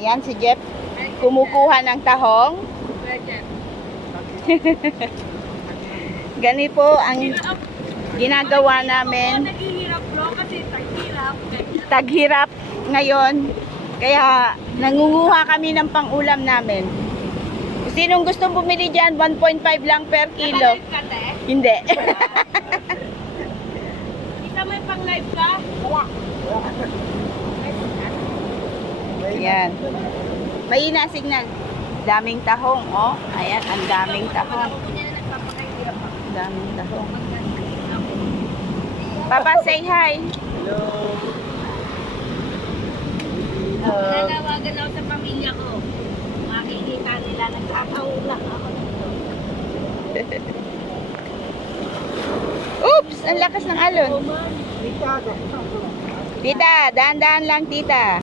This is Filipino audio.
Yan si Jeff. Kumukuha ng tahong. Gani po ang ginagawa namin. Taghirap ngayon. Kaya nangunguha kami ng pang-ulam namin. Sinong gustong bumili dyan, 1.5 lang per kilo. Hindi. Kita may pang-live ka? Wala. Yan. May signal. Daming tahong, oh. Ayan, ang daming tahong. Daming tahong. Papa, say hi. Nanawagan ako sa pamilya ko. Makikita nila, nagkakaulang ako dito. Oops! Ang lakas ng alon. Tita, dahan-dahan lang, tita.